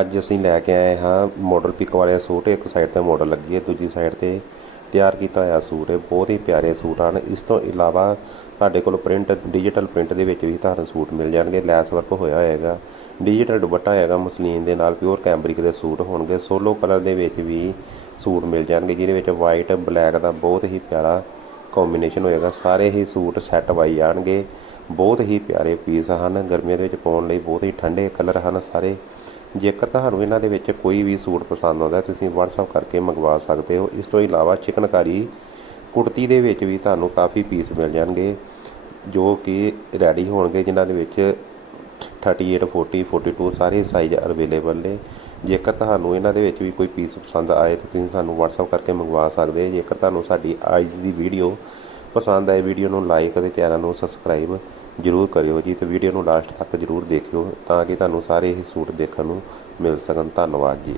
ਅੱਜ ਅਸੀਂ ਲੈ ਕੇ ਆਏ ਹਾਂ ਮਾਡਲ ਪਿਕ ਵਾਲੇ ਸੂਟ। ਇੱਕ ਸਾਈਡ 'ਤੇ ਮਾਡਲ ਲੱਗੀ ਹੈ, ਦੂਜੀ ਸਾਈਡ 'ਤੇ ਤਿਆਰ ਕੀਤਾ ਹੋਇਆ ਸੂਟ ਹੈ। ਬਹੁਤ ਹੀ ਪਿਆਰੇ ਸੂਟ ਹਨ। ਇਸ ਤੋਂ ਇਲਾਵਾ ਸਾਡੇ ਕੋਲ ਡਿਜੀਟਲ ਪ੍ਰਿੰਟ ਦੇ ਵਿੱਚ ਵੀ ਤੁਹਾਨੂੰ ਸੂਟ ਮਿਲ ਜਾਣਗੇ। ਲੈਸ ਵਰਕ ਹੋਇਆ ਹੋਏਗਾ, ਡਿਜੀਟਲ ਦੁਪੱਟਾ ਹੋਏਗਾ ਮਸਲੀਨ ਦੇ ਨਾਲ, ਪਿਓਰ ਕੈਂਬਰਿਕ ਦੇ ਸੂਟ ਹੋਣਗੇ। ਸੋਲੋ ਕਲਰ ਦੇ ਵਿੱਚ ਵੀ ਸੂਟ ਮਿਲ ਜਾਣਗੇ, ਜਿਹਦੇ ਵਿੱਚ ਵਾਈਟ ਬਲੈਕ ਦਾ ਬਹੁਤ ਹੀ ਪਿਆਰਾ ਕੰਬੀਨੇਸ਼ਨ ਹੋਏਗਾ। ਸਾਰੇ ਹੀ ਸੂਟ ਸੈੱਟ ਵਾਈ ਜਾਣਗੇ। ਬਹੁਤ ਹੀ ਪਿਆਰੇ ਪੀਸ ਹਨ, ਗਰਮੀਆਂ ਦੇ ਵਿੱਚ ਪਾਉਣ ਲਈ ਬਹੁਤ ਹੀ ਠੰਡੇ ਕਲਰ ਹਨ ਸਾਰੇ। ਜੇਕਰ ਤੁਹਾਨੂੰ ਇਹਨਾਂ ਦੇ ਵਿੱਚ ਕੋਈ ਵੀ ਸੂਟ ਪਸੰਦ ਆਉਂਦਾ ਤੁਸੀਂ WhatsApp ਕਰਕੇ ਮੰਗਵਾ ਸਕਦੇ ਹੋ। ਇਸ ਤੋਂ ਇਲਾਵਾ ਚਿਕਨਕਾਰੀ ਕੁੜਤੀ ਦੇ ਵਿੱਚ ਵੀ ਤੁਹਾਨੂੰ ਕਾਫੀ ਪੀਸ ਮਿਲ ਜਾਣਗੇ, ਜੋ ਕਿ ਰੈਡੀ ਹੋਣਗੇ, ਜਿਨ੍ਹਾਂ ਦੇ ਵਿੱਚ 38, 40, 42 ਸਾਰੇ ਸਾਈਜ਼ ਅਵੇਲੇਬਲ ਨੇ। ਜੇਕਰ ਤੁਹਾਨੂੰ ਇਹਨਾਂ ਦੇ ਵਿੱਚ ਵੀ ਕੋਈ ਪੀਸ ਪਸੰਦ ਆਏ ਤਾਂ ਤੁਸੀਂ ਸਾਨੂੰ WhatsApp ਕਰਕੇ ਮੰਗਵਾ ਸਕਦੇ ਹੋ। ਜੇਕਰ ਤੁਹਾਨੂੰ ਸਾਡੀ ਅੱਜ ਦੀ ਵੀਡੀਓ ਪਸੰਦ ਆਏ, ਵੀਡੀਓ ਨੂੰ ਲਾਈਕ ਅਤੇ ਚੈਨਲ ਨੂੰ ਸਬਸਕ੍ਰਾਈਬ ਜ਼ਰੂਰ ਕਰਿਓ ਜੀ, ਅਤੇ ਵੀਡੀਓ ਨੂੰ ਲਾਸਟ ਤੱਕ ਜ਼ਰੂਰ ਦੇਖਿਓ ਤਾਂ ਕਿ ਤੁਹਾਨੂੰ ਸਾਰੇ ਹੀ ਸੂਟ ਦੇਖਣ ਨੂੰ ਮਿਲ ਸਕਣ। ਧੰਨਵਾਦ ਜੀ।